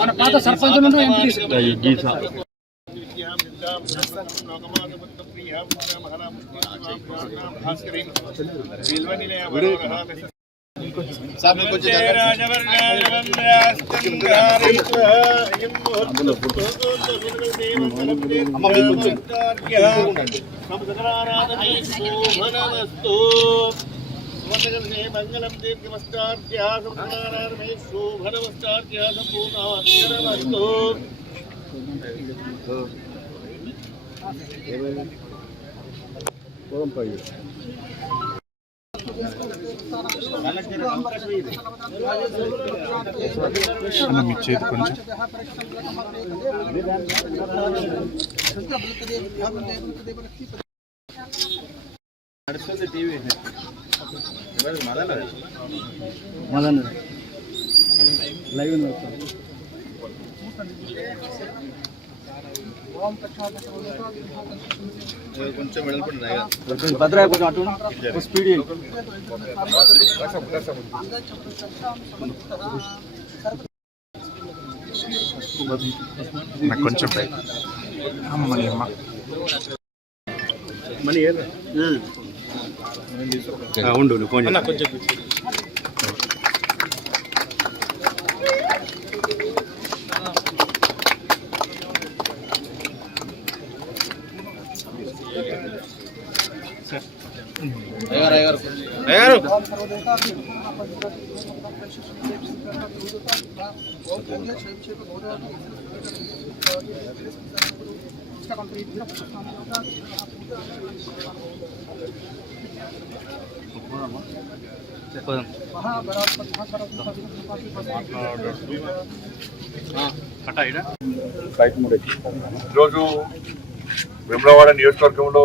మన పాత సర్పంచ్ నుండి ఎంపీ సార్ మీకు కొంచెం అమ్మ, మీకు కొంచెం. మంగళం దీర్ఘమస్తార్య సంస్కారారమే శోభనమస్తార్య సంపూర్ణమస్తు అన్న చేతి కొంచెం లైవ్ కొంచెం వెడల్పండి భద్రా కొంచెం అటు స్పీడ్ నాకు కొంచెం పైకి. అమ్మని అమ్మ. ఉండు ఫోన్ కొంచెం ఈరోజు వేములవాడ నియోజకవర్గంలో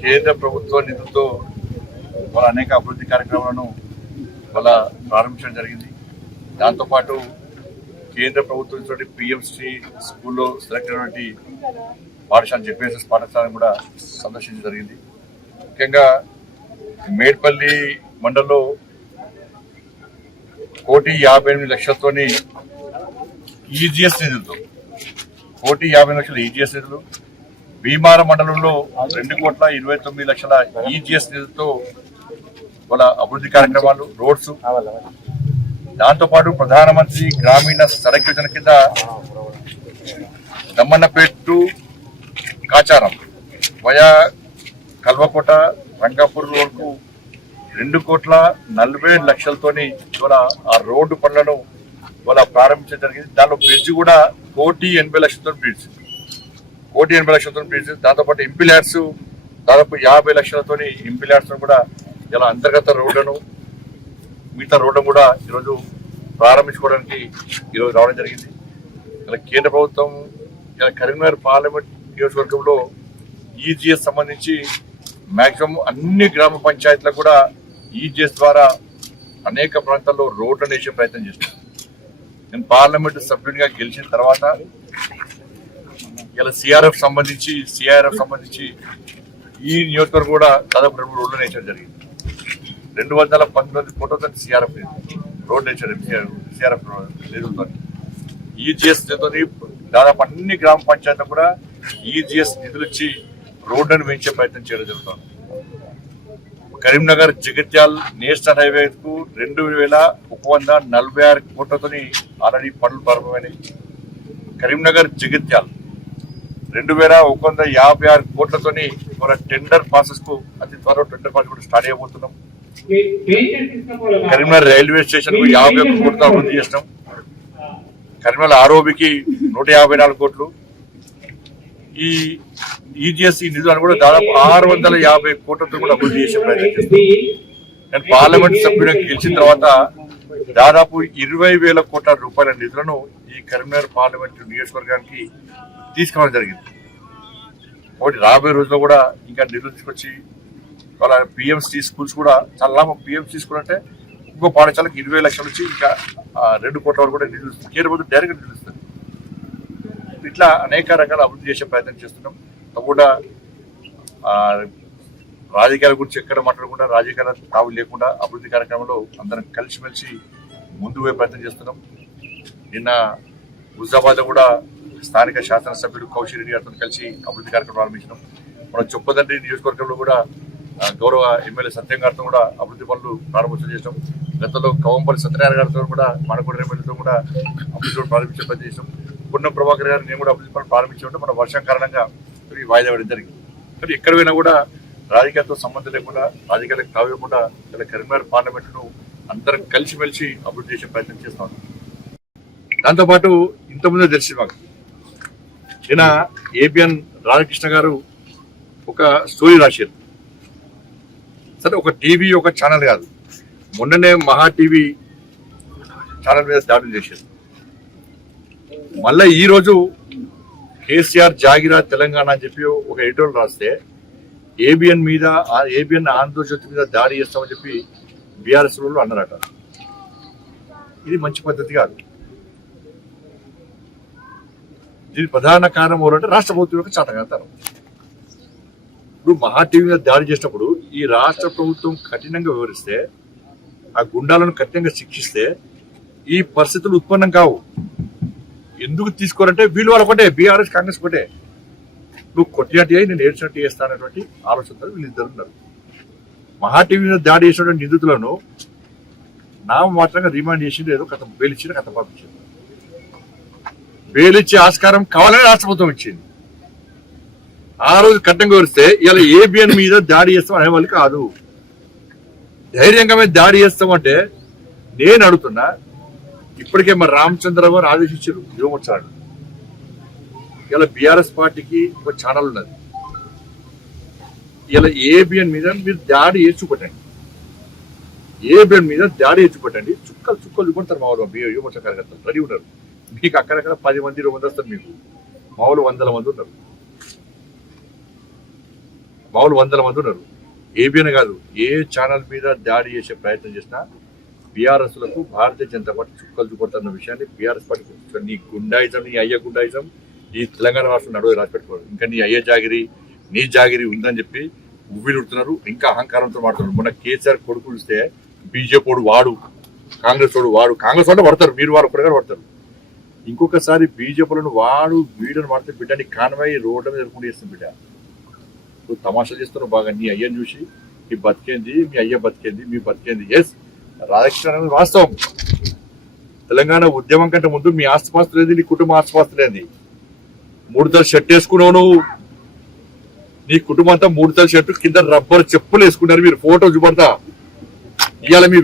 కేంద్ర ప్రభుత్వ నిధులతో వాళ్ళ అనేక అభివృద్ధి కార్యక్రమాలను వాళ్ళ ప్రారంభించడం జరిగింది. దాంతోపాటు కేంద్ర ప్రభుత్వం ఇచ్చినటువంటి పిఎంసి స్కూల్లో సెలెక్ట్ అయినటువంటి పాఠశాల జెపిఎస్ఎస్ పాఠశాలను కూడా సందర్శించడం జరిగింది. ముఖ్యంగా మేడ్పల్లి మండలంలో కోటి యాభై ఎనిమిది లక్షలతోని ఈజీఎస్ నిధులతో కోటి యాభై లక్షల ఈజీఎస్ నిధులు భీమార మండలంలో రెండు కోట్ల ఇరవై తొమ్మిది లక్షల ఈజీఎస్ నిధులతో వాళ్ళ అభివృద్ధి కార్యక్రమాలు రోడ్స్. దాంతోపాటు ప్రధానమంత్రి గ్రామీణ సడక్ యోజన కింద దమ్మన్నపేట్ టు కాచారం వయా కల్వకోట రంగాపూర్ వరకు రెండు కోట్ల నలభై ఏడు లక్షలతోని ఇవాళ ఆ రోడ్డు పనులను ఇవాళ ప్రారంభించడం జరిగింది. దానిలో బ్రిడ్జ్ కూడా కోటి ఎనభై లక్షలతో బ్రిడ్జ్. కోటి ఎనభై లక్షలతో బ్రిడ్జ్. దాంతోపాటు ఇంపిలాట్స్ దాదాపు యాభై లక్షలతోని ఇంపిలాట్స్ కూడా ఇలా అంతర్గత రోడ్లను మిగతా రోడ్లను కూడా ఈరోజు ప్రారంభించుకోవడానికి ఈరోజు రావడం జరిగింది. ఇలా కేంద్ర ప్రభుత్వం ఇలా కరీంనగర్ పార్లమెంట్ నియోజకవర్గంలో ఈజీఎస్ సంబంధించి మ్యాక్సిమం అన్ని గ్రామ పంచాయతీలకు కూడా ఈజీఎస్ ద్వారా అనేక ప్రాంతాల్లో రోడ్లను వేసే ప్రయత్నం చేస్తున్నాను నేను పార్లమెంట్ సభ్యునిగా గెలిచిన తర్వాత ఇలా సిఆర్ఎఫ్ సంబంధించి సిఆర్ఎఫ్ సంబంధించి ఈ నియోజకవర్గం కూడా దాదాపు రెండు రోడ్లు వేయడం జరిగింది. రెండు వందల పంతొమ్మిది కోట్లతో సిఆర్ఎఫ్ రోడ్ వేసారు సిఆర్ఎఫ్ నిధులతో ఈజీఎస్ నిధులని దాదాపు అన్ని గ్రామ పంచాయతీలు కూడా ఈజీఎస్ నిధులు ఇచ్చి రోడ్లను పెంచే ప్రయత్నం చేయడం జరుగుతుంది. కరీంనగర్ జగిత్యాల్ నేషనల్ హైవే కు రెండు వేల ఒక వంద నలభై ఆరు కోట్లతోని ఆల్రెడీ పనులు ప్రారంభమైనాయి. కరీంనగర్ జగిత్యాల్ రెండు వేల ఒక వంద యాభై ఆరు కోట్లతోని మన టెండర్ ప్రాసెస్కు అతి త్వరలో టెండర్ ప్రాసెస్ కూడా స్టార్ట్ అయిపోతున్నాం కరీంనగర్ రైల్వే స్టేషన్కు యాభై ఒక్క కోట్లతో అభివృద్ధి చేసినాం. కరీంనగర్ ఆరోబికి నూట యాభై నాలుగు కోట్లు. ఈ ఈజీఎస్ఈ నిధులను కూడా దాదాపు ఆరు వందల యాభై కోట్లతో కూడా అభివృద్ధి చేసే ప్రయత్నం చేస్తాం నేను పార్లమెంట్ సభ్యుడికి గెలిచిన తర్వాత దాదాపు ఇరవై వేల కోట్ల రూపాయల నిధులను ఈ కరీంనగర్ పార్లమెంట్ నియోజకవర్గానికి తీసుకురావడం జరిగింది. ఒకటి రాబోయే రోజుల్లో కూడా ఇంకా నిధులు తీసుకొచ్చి వాళ్ళ పిఎంసి స్కూల్స్ కూడా చాలా లాభం. పిఎంసి స్కూల్ అంటే ఇంకో పాఠశాలకు ఇరవై లక్షల నుంచి ఇంకా రెండు కోట్ల వరకు కూడా నిధులు ఇస్తుంది. డైరెక్ట్ నిధులు ఇట్లా అనేక రకాల అభివృద్ధి చేసే ప్రయత్నం చేస్తున్నాం. తప్పకుండా రాజకీయాల గురించి ఎక్కడ మాట్లాడకుండా రాజకీయాల తావు లేకుండా అభివృద్ధి కార్యక్రమంలో అందరం కలిసిమెలిసి ముందు పోయే ప్రయత్నం చేస్తున్నాం. నిన్న హుజాబాద్ కూడా స్థానిక శాసనసభ్యుడు కౌశిక్ రెడ్డి గారితో కలిసి అభివృద్ధి కార్యక్రమం ప్రారంభించినాం. మన చొప్పదండ్రి నియోజకవర్గంలో కూడా గౌరవ ఎమ్మెల్యే సత్యం గారితో కూడా అభివృద్ధి పనులు ప్రారంభోత్సవం చేసాం గతంలో కవంపల్లి సత్యనారాయణ గారితో కూడా మనగూడ ఎమ్మెల్యేతో కూడా అభివృద్ధి పనులు ప్రారంభించే పని చేసాం పుణ్యం ప్రభాకర్ గారు నేను కూడా అభివృద్ధి పనులు ప్రారంభించామంటే మన వర్షం కారణంగా ఇవి వాయిదా పడి జరిగింది. కానీ ఎక్కడ పోయినా కూడా రాజకీయాలతో సంబంధం లేకుండా రాజకీయాలకు తావేయకుండా ఇలా కరీంనగర్ పార్లమెంట్ను అందరం కలిసిమెలిసి అభివృద్ధి చేసే ప్రయత్నం చేస్తాం దాంతోపాటు ఇంతకుముందే తెలిసి మాకు. నిన్న ఏబిఎన్ రాధాకృష్ణ గారు ఒక స్టోరీ రాశారు. సరే ఒక టీవీ ఒక ఛానల్ కాదు. మొన్ననే మహా టీవీ ఛానల్ మీద దాడులు చేశారు మళ్ళీ ఈరోజు కేసీఆర్ జాగిరా తెలంగాణ అని చెప్పి ఒక ఎడిటోల్ రాస్తే ఏబిఎన్ మీద ఏబిఎన్ ఆంధ్రజ్యోతి మీద దాడి చేస్తామని చెప్పి బీఆర్ఎస్ వాళ్ళు అన్నారట. ఇది మంచి పద్ధతి కాదు. దీని ప్రధాన కారణం ఎవరంటే రాష్ట్ర ప్రభుత్వం యొక్క చాటగాతారు ఇప్పుడు మహా టీవీ మీద దాడి చేసినప్పుడు ఈ రాష్ట్ర ప్రభుత్వం కఠినంగా వివరిస్తే ఆ గుండాలను కఠినంగా శిక్షిస్తే ఈ పరిస్థితులు ఉత్పన్నం కావు. ఎందుకు తీసుకోరంటే వీళ్ళు వాళ్ళు ఒకటే బీఆర్ఎస్ కాంగ్రెస్ ఒకటే. నువ్వు కొట్టినట్టు అయ్యి నేను ఏడ్చినట్టు చేస్తానటువంటి ఆలోచనతో వీళ్ళిద్దరు ఉన్నారు. మహా టీవీ మీద దాడి చేసినటువంటి నిందితులను నామమాత్రంగా రిమాండ్ చేసింది ఏదో కథ బెయిలిచ్చిన కథ పంపించింది బెయిలిచ్చే ఆస్కారం కావాలని రాష్ట్ర ప్రభుత్వం ఇచ్చింది. ఆ రోజు కట్టంగా కోరిస్తే ఇలా ఏబిఎన్ మీద దాడి చేస్తాం అనేవాళ్ళు కాదు. ధైర్యంగా మీద దాడి చేస్తామంటే నేను అడుగుతున్నా ఇప్పటికే మరి రామచంద్రరావు గారు ఆదేశించారు యువమోర్చాడు ఇలా బీఆర్ఎస్ పార్టీకి ఒక ఛానల్ ఉన్నది. ఇలా ఏబిఎన్ మీద మీరు దాడి చేసి చూపెట్టండి. ఏబిఎన్ మీద దాడి చేసి చూపెట్టండి. చుక్కలు చుక్కలు చూపెడతారు మా వాళ్ళు కార్యకర్తలు. రెడీ ఉన్నారు. మీకు అక్కడక్కడ పది మంది ఇరవై మంది వస్తారు మీకు. మామూలు వందల మంది ఉన్నారు. మామూలు వందల మంది ఉన్నారు. ఏబిఎన్ కాదు ఏ ఛానల్ మీద దాడి చేసే ప్రయత్నం చేసినా బీఆర్ఎస్లకు భారతీయ జనతా పార్టీ చుక్కలు చూపడుతున్న విషయాన్ని బీఆర్ఎస్ పార్టీ నీ గుండాయిజం నీ అయ్య గుండాయిజం ఈ తెలంగాణ రాష్ట్రం నడువు రాసిపెట్టుకోవాలి పెట్టుకోరు ఇంకా నీ అయ్య జాగిరి నీ జాగిరి ఉందని చెప్పి ఉవ్విలుడుతున్నారు ఇంకా అహంకారంతో మాడుతున్నారు మొన్న కేసీఆర్ కొడుకులు ఇస్తే బీజేపీ వాడు వాడు కాంగ్రెస్ వాడు వాడు కాంగ్రెస్ వాడు పడతారు మీరు వారు ఒకరిగా పడతారు. ఇంకొకసారి బీజేపీలను వాడు వీడని వాడితే బిడ్డని కాన్వాయి రోడ్డు మీద ఎదుర్కొని చేస్తాం బిడ్డ. నువ్వు తమాషా చేస్తున్నావు బాగా నీ అయ్యని చూసి నీ బతికేంది మీ అయ్య బతికేంది మీ బతికేంది. ఎస్ రాధాకృష్ణ అనేది వాస్తవం. తెలంగాణ ఉద్యమం కంటే ముందు మీ ఆస్తిపాస్తులు ఏంది? నీ కుటుంబ ఆస్తిపాస్తులు ఏంది? మూడు తల షర్ట్ వేసుకున్నావు నువ్వు. నీ కుటుంబం అంతా మూడు తల షర్ట్ కింద రబ్బర్ చెప్పులు వేసుకున్నారు మీరు. ఫోటో చూపడతా ఇవాళ మీ